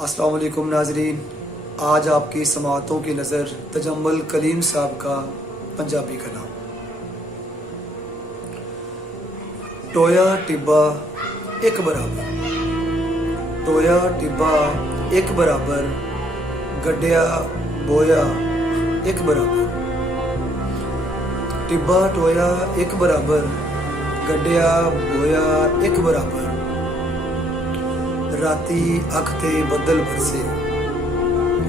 अस्सलाम वालेकुम नाजरीन, आज आपकी समाअतों की नज़र तजम्मुल कलीम साहब का पंजाबी कलाम। टोया टिब्बा एक बराबर, टोया टिब्बा एक बराबर, गड्डिया बोया एक बराबर। टिब्बा टोया एक बराबर, गड्डिया बोया एक बराबर। राती अख ते बदल बरसे,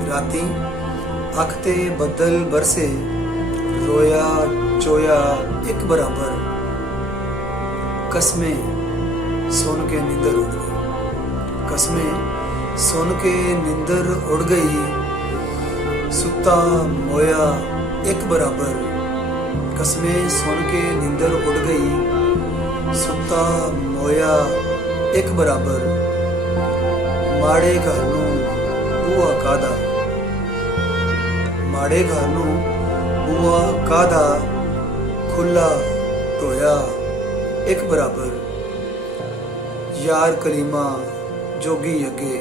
राती अख ते बदल बरसे, रोया चोया एक बराबर। कसमें सुन के नींदर उड़ गई, कसमें सुन के नींदर उड़ गई। सुता मोया एक बराबर, कसमें सुन के नींदर उड़ गई। सुता मोया एक बराबर। माड़े घर नूं बूआ कादा, माड़े घर नूं बूआ कादा, खुला टोया एक बराबर। यार कलीमा जोगी अगे,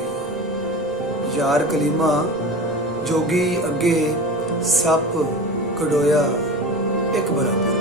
यार कलीमा जोगी अगे, सप कड़ोया एक बराबर।